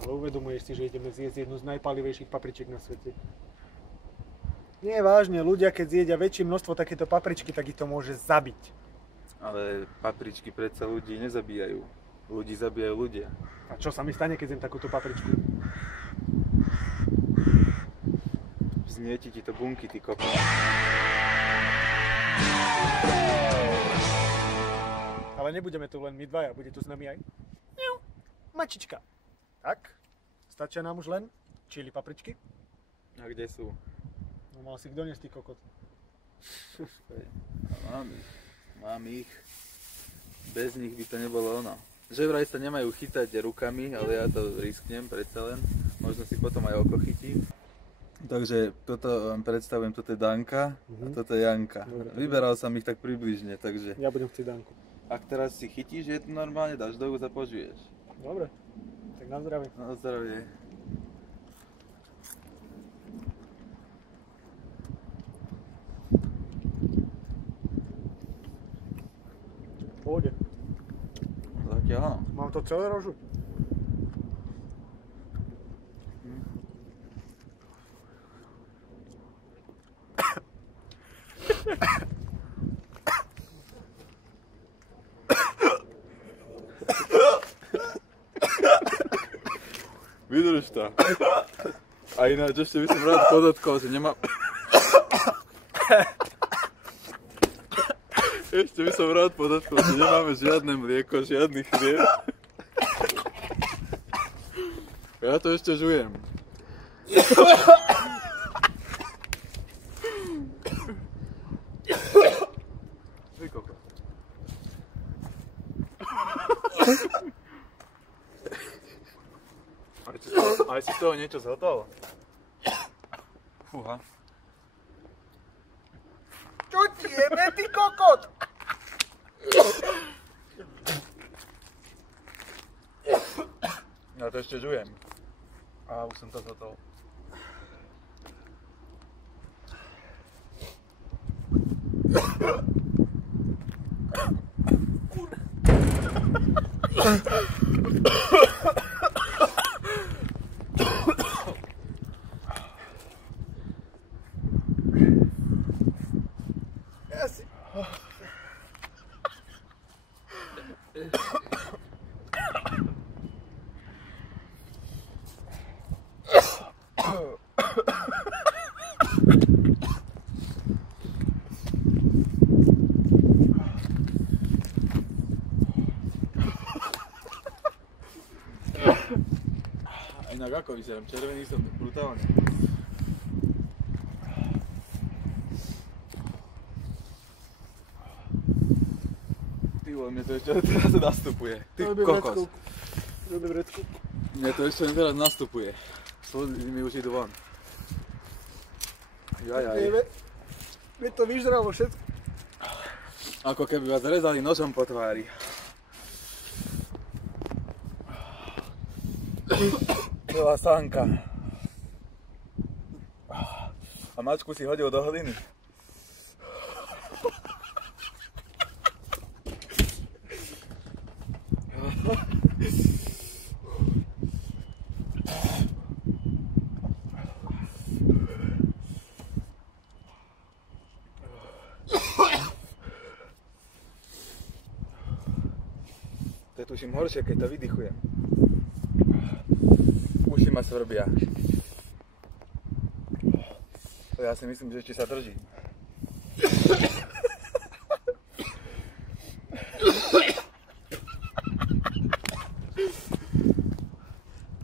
Ale uvedomuješ si, že ideme zjesť jednu z najpálivejších papričiek na svete. Nie, vážne, ľudia keď zjedia väčšie množstvo takéto papričky, tak ich to môže zabiť. Ale papričky predsa ľudí nezabíjajú. Ľudí zabíjajú ľudia. A čo sa mi stane, keď zjem takúto papričku? Vznieti ti to bunky, ty kokos. Ale nebudeme tu len my dvaja, bude tu s nami aj mačička. Tak, stačia nám už len čili papričky. A kde sú? No mal si ich doniesť, ty kokot. Mám ich. Bez nich by to nebolo ono. Že vraj sa nemajú chytať rukami, ale ja to risknem predsa len. Možno si potom aj oko chytím. Takže toto vám predstavujem, toto je Danka a toto je Janka. Dobre. Vyberal som ich tak približne, takže... Ja budem chcieť Danku. Ak teraz si chytíš, je to normálne, dáš do úst a požuješ. Dobre, tak na zdravie. Na zdravie. Pôjde. Zatiaľ áno. Mám to celé rožu? Vydrž to. A ináč ešte by som rád podotkol, že nemám... Ešte by som rád podotkol, že nemáme žiadne mlieko, žiadny chlieb. Ja to ešte žujem. Ty koko. Aj si toho niečo zhotal? Fúha. Čo ti jebe, ty kokot? Ja to ešte žujem. A už som to zhotal. Inak ako vyzerám? Červený som brutálne. Ty vole, mne to ešte teraz nastupuje. Ty kokos. Robím vrecku. Mne to ešte teraz nastupuje. Slzy mi už idú von. Jajaj. Mne to vyžralo všetko. Ako keby vás rezali nožom po tvári. Celá sánka. A mačku si hodil do hliny. To je tuším horšie, keď to vydychujem. Uši ma svrbia. To ja si myslím, že ešte sa drží.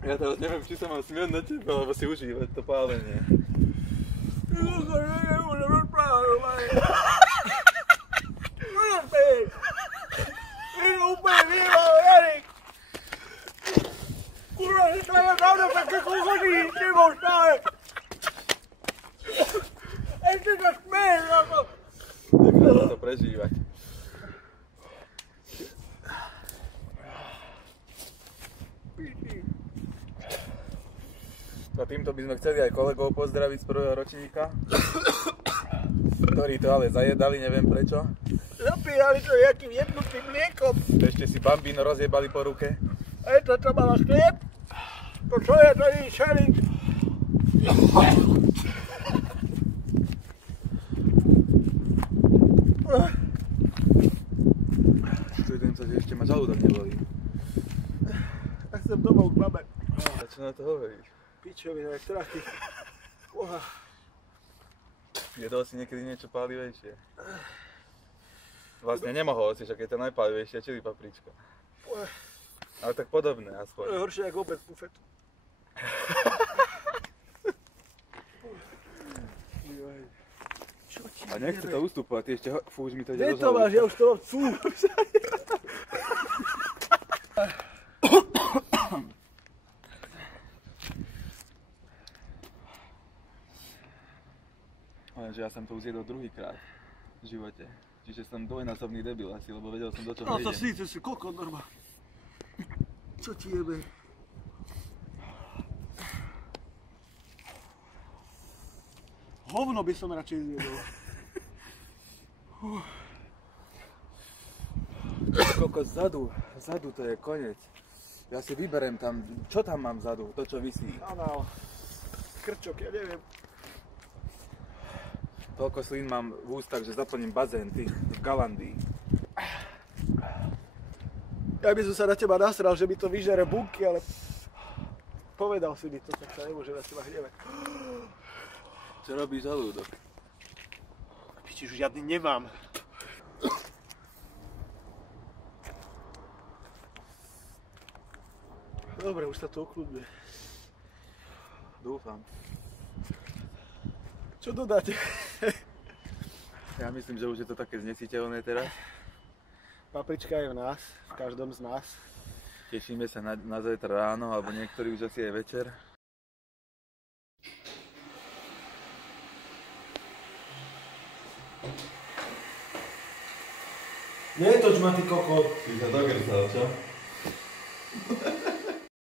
Ja teraz neviem, či sa mám smiať na teba, alebo si užívať to pálenie. Nechá to prežívať. A týmto by sme chceli aj kolegov pozdraviť z prvého ročníka, ktorí to ale zajedali, neviem prečo. Napíjali to jakým jebnutým mliekom. Ešte si bambíno rozjebali po ruke. A je to, čo mala chlieb? To čo je to šeling? Čujem sa, že ešte ma žalúdok nebolí. Ja chcem domov k babe. A čo na to hovoríš? Pičovina, jak trafí. Jedol si niekedy niečo pálivejšie? Vlastne nemohol si, však je to najpálivejšia čili paprička. Ale tak podobné aspoň. To je horšie ako obed z bufetu. A nechce to ustúpať, ty ešte fú, už mi to ide Kde do to máš? Ja už to mám cú. Lenže ja som to už jedol druhýkrát v živote. Čiže som dvojnásobný debil asi, lebo vedel som, do čoho No to idem. si koľko norma. Co ti jebe? Hovno by som radšej zjedol. Koľko vzadu to je koniec. Ja si vyberem tam, čo tam mám vzadu, to čo visí. Anál. Krčok, ja neviem. Toľko slín mám v ústach, že zaplním bazén, ty, v Galandii. Ja by som sa na teba nasral, že mi to vyžere bunky, ale povedal si mi to, tak sa nemôže na teba hnevať. Čo robí žalúdok? Piči, už žiadny nemám. Dobre, už sa to ukľudne. Dúfam. Čo dodáte? Ja myslím, že už je to také znesiteľné teraz. Paprička je v nás, v každom z nás. Tešíme sa na zajtra ráno, alebo niektorí už asi aj večer. Netoč ma, ty kokot. Si sa dogrcal, čo?